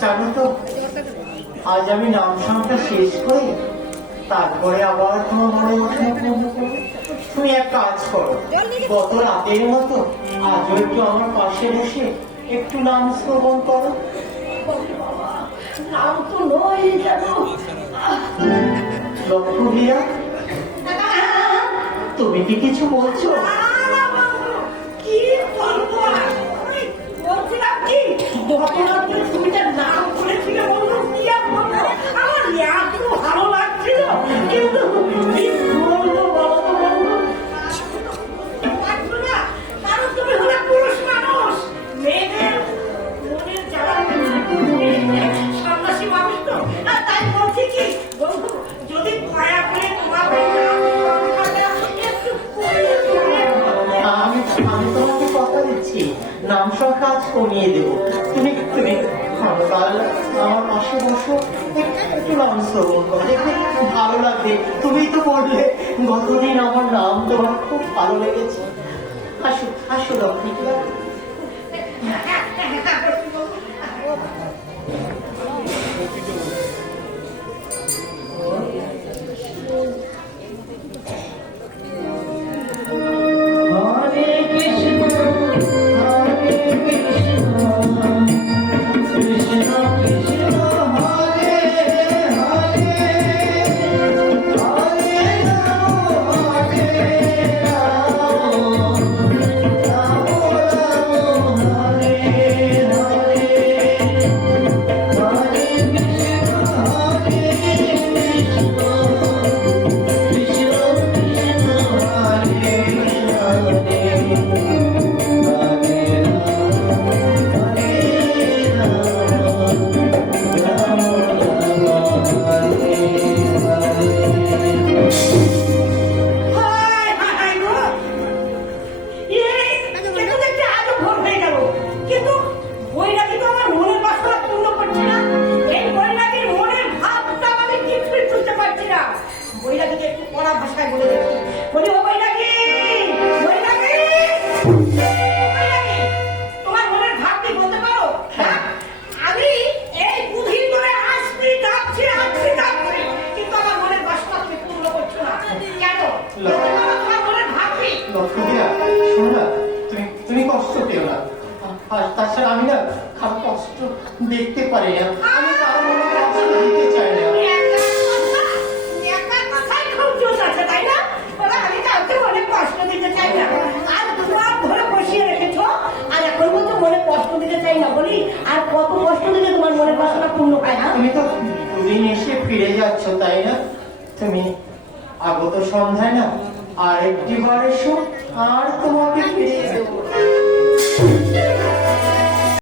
জানো তো, আজ আমি নাম সংখ্যা শেষ করে তারপরে আবার তোমার মনে ওঠে। তুমি এক কাজ করো, গত রাতের মতো আজও একটু আমার পাশে বসে একটু নাম শ্রবণ করো। নাম তো নয় যেন লক্ষ্য দিয়া, তুমি কি কিছু বলছো? কি বলবো? বলছিলাম কি গত রাত্রে তুমি তার নাম বলেছিলে বললো কি আর বলবো, আমার এত ভালো লাগছিল, কিন্তু কি বলবো বলো তো বলবো না, কারণ তুমি হলে পুরুষ মানুষ, মেয়েদের মনের জ্বালা সন্ন্যাসী মানুষ তো, তাই বলছি কি বন্ধু, যদি দয়া করে তোমার আমি তোমাকে কথা দিচ্ছি, নাম সংখ্যা আজ কমিয়ে দেবো। তুমি তুমি কাল আমার পাশে বসো, একটু নাম শ্রবণ করো, দেখবে ভালো লাগবে। তুমি তো বললে গতদিন আমার নাম তোমার খুব ভালো লেগেছে। আসো আসো লক্ষ্মী। তুমি কষ্ট পেও না, আর তাছাড়া আমি না কারো কষ্ট দেখতে পারি না, আমি কারো মনে কষ্ট দিতে চাই না। কষ্ট দিতে চাই না, আর তোমার ধরে বসিয়ে রেখেছো, আর এখন বলছো মনে কষ্ট দিতে চাই না বলি, আর কত কষ্ট দিলে তোমার মনের বাসনা পূর্ণ পায় না? তুমি তো দুদিন এসে ফিরে যাচ্ছ, তাই না? তুমি আগত সন্ধ্যায় না আর একটি বার এসো, আর